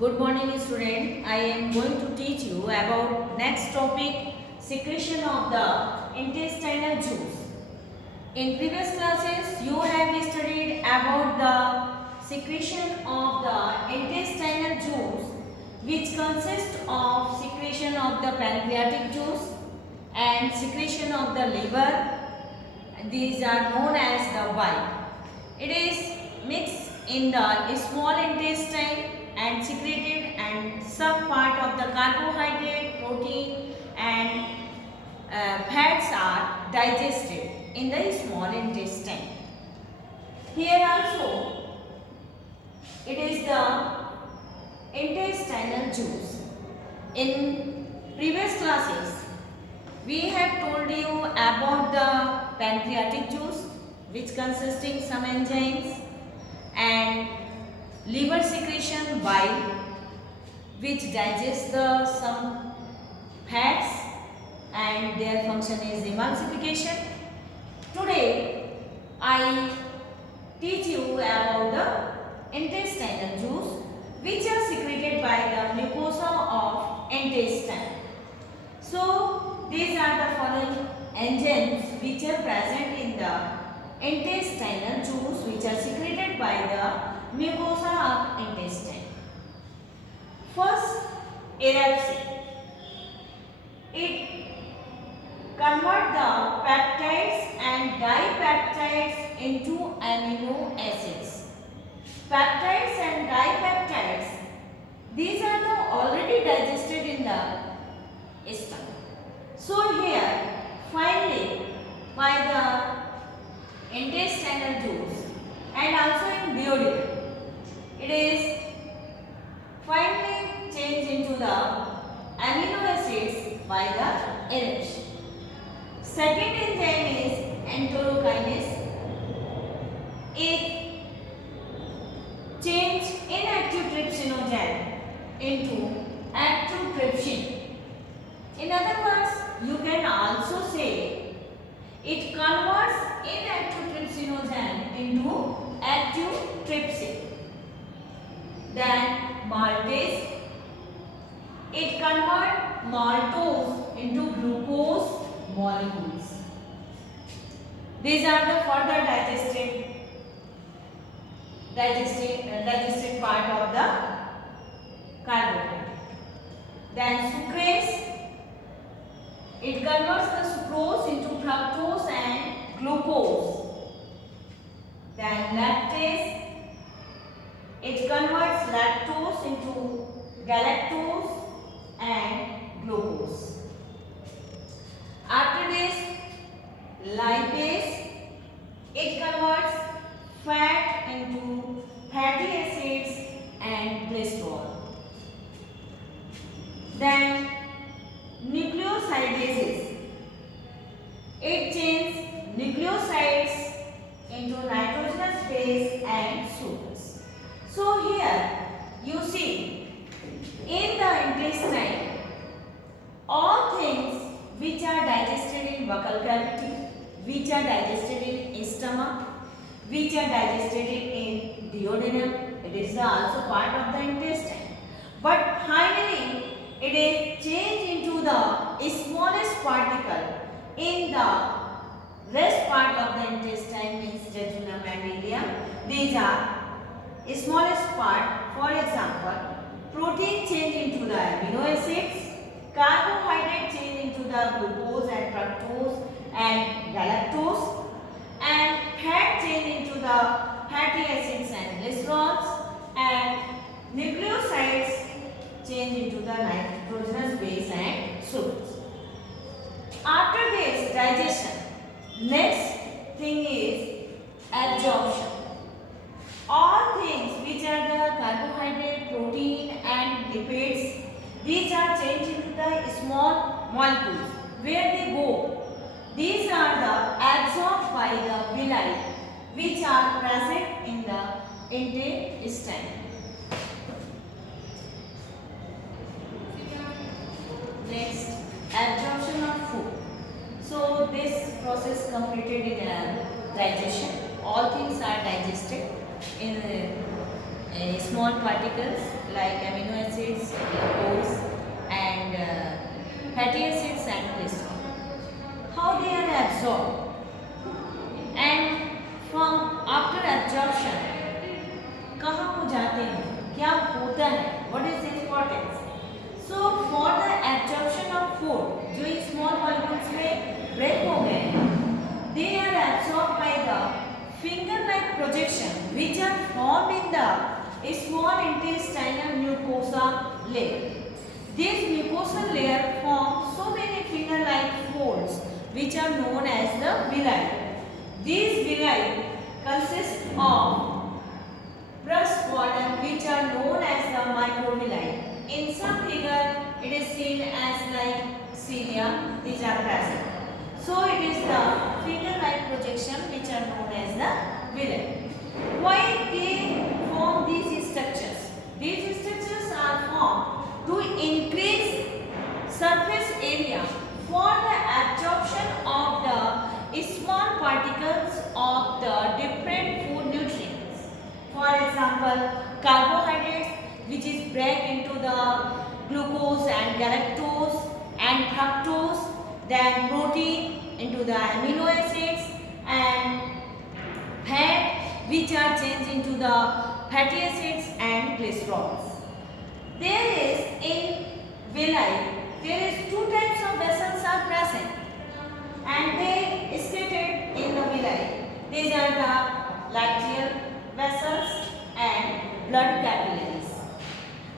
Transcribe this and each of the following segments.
Good morning student. I am going to teach you about next topic, secretion of the intestinal juice. In previous classes you have studied about the secretion of the intestinal juice, which consists of secretion of the pancreatic juice and secretion of the liver. These are known as the bile. It is mixed in the small intestine and secreted, and some part of the carbohydrate, protein and fats are digested in the small intestine. Here also it is the intestinal juice. In previous classes we have told you about the pancreatic juice, which consisting some enzymes, and liver secretion bile, which digests the some fats and their function is emulsification. Today I teach you about the intestinal juice, which are secreted by the mucosa of intestine. So these are the following enzymes which are present in the intestinal juice, which are secreted by the mucosa of intestine. First, erepsin. It converts the peptides and dipeptides into amino acids. Peptides and dipeptides, these are the already digested in the stomach. So here, finally, by the intestinal juice and also in duodenum, it is finally changed into the amino acids by the erepsin. Second enzyme is enterokinase. It changes inactive trypsinogen into active trypsin. In other words, you can also say it converts inactive trypsinogen into active trypsin. Then maltase, it converts maltose into glucose molecules. These are the further digested part of the carbohydrate. Then sucrase, it converts the sucrose into fructose and glucose. Then lactase, it converts lactose into galactose and glucose. After this, lipase, it converts fat into fatty acids and cholesterol. Then nucleosidases, it changes nucleosides into nitrogenous base and sugars. So here you see, in the intestine, all things which are digested in buccal cavity, which are digested in stomach, which are digested in duodenum, it is also part of the intestine. But finally, it is changed into the smallest particle in the rest part of the intestine, means jejunum and ileum. These are smallest part. For example, protein change into the amino acids, carbohydrate change into the glucose and fructose and galactose, and fat change into the fatty acids and glycerols, and nucleosides change into the nitrogenous base and sugars. After this digestion, next thing is absorption. All things which are the carbohydrate, protein and lipids, these are changed into the small molecules. Where they go? These are the absorbed by the villi, which are present in the intestine. Next, absorption of food. So this process completed in digestion. All things are digested in small particles like amino acids, glucose, and fatty acids and glycerol. How they are absorbed, and from after absorption कहाँ हो जाते हैं, क्या होता है, what is the importance? So for the absorption of food, जो इस small molecules में break हो गए हैं, they are absorbed by the finger-like projection which are formed in the small intestinal mucosa layer. This mucosal layer forms so many finger-like folds which are known as the villi. These villi consist of brush border which are known as the microvilli. In some figure it is seen as like cilia, these are present. So it is the finger-like projection which are known as the villi. Why they form these structures? These structures are formed to increase surface area for the absorption of the small particles of the different food nutrients. For example, carbohydrates which is break into the glucose and galactose and fructose, then protein into the amino acids, and fat which are changed into the fatty acids and glycerols. There is in villi, there is two types of vessels are present and they stated in the villi. These are the lacteal vessels and blood capillaries.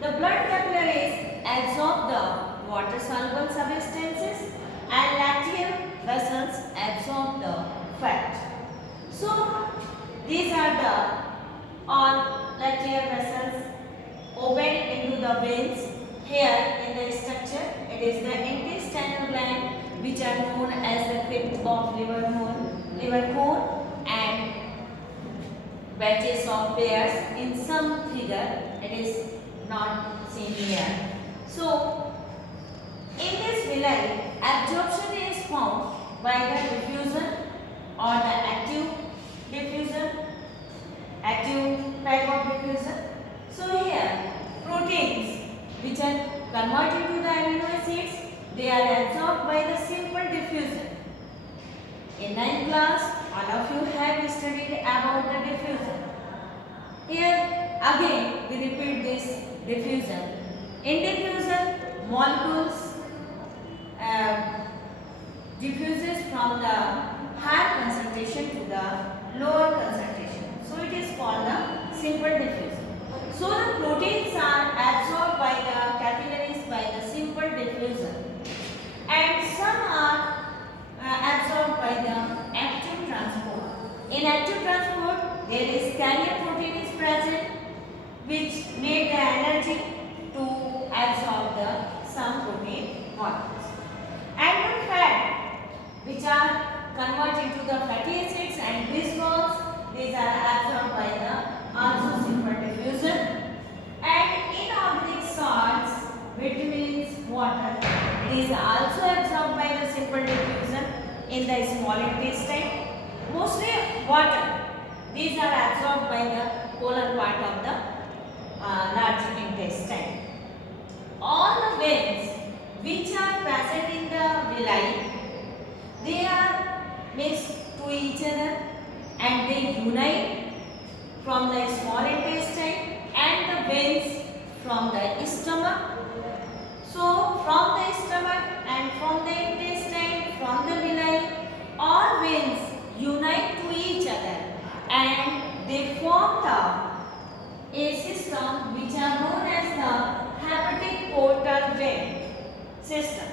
The blood capillaries absorb the water soluble substances and lacteal vessels absorb the fat. So these are the all lacteal vessels open into the veins. Here in the structure it is the intestinal gland which are known as the crypt of liver cone and batches of pairs. In some figure it is not seen here. So in this villi absorption is found by the diffusion or the active diffusion, active type of diffusion. So here proteins which are converted to the amino acids, they are absorbed by the simple diffusion. In 9th class, all of you have studied about the diffusion. Here again we repeat this diffusion. In diffusion, molecules diffuses from the higher concentration to the lower concentration. So it is called the simple diffusion. So the proteins are absorbed by the capillaries by the simple diffusion, and some are absorbed by the active transport. In active transport, there is carrier protein is present which need the energy to absorb the some protein molecules. Animal fat which are converted to the fatty acids and glycerols, these are absorbed by the also simple diffusion. And inorganic salts, vitamins, water, it is also absorbed by the simple diffusion in the small intestine. Mostly water, these are absorbed by the colon part of the large intestine. All the veins which are present in the villi, they are mixed to each other and they unite from the small intestine and the veins from the stomach. So from the stomach and from the intestine, from the villi, all veins unite to each other and they form a system which are known as the hepatic portal vein system,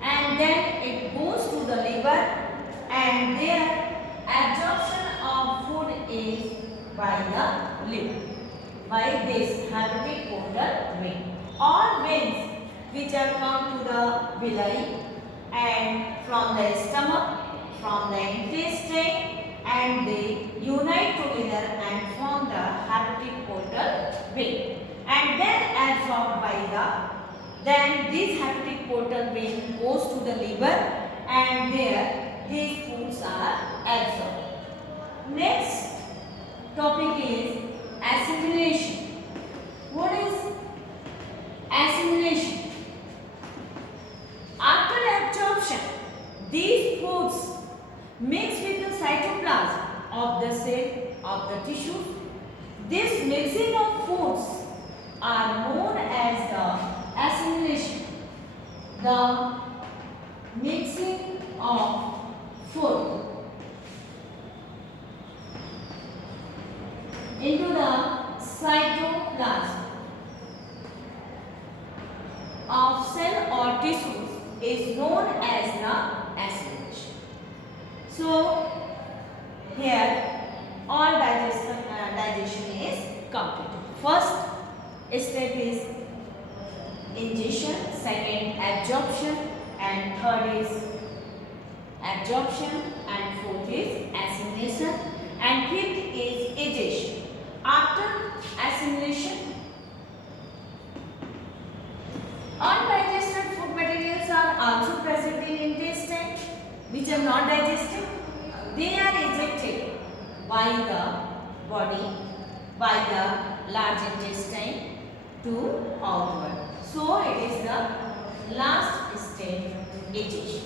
and then it goes to the liver and their absorption of food is by the liver, by this hepatic portal vein. All veins which are come to the villi and from the stomach, from the intestine, and they unite together and form the hepatic portal vein, and then absorbed by then this hepatic portal vein goes to the liver and there these foods are absorbed. Next topic is assimilation. What is assimilation? After absorption, these foods mix with the cytoplasm of the cell of the tissue. This mixing of foods are known as the assimilation. The mixing of food into the cytoplasm of cell or tissues is known as the assimilation. So here all digestion is completed. First step is ingestion, second absorption, and third is absorption, and fourth is assimilation, and fifth is digestion. After assimilation, undigested food materials are also present in intestine, which are not digested. They are ejected by the body, by the large intestine to outward. So it is the last step, digestion.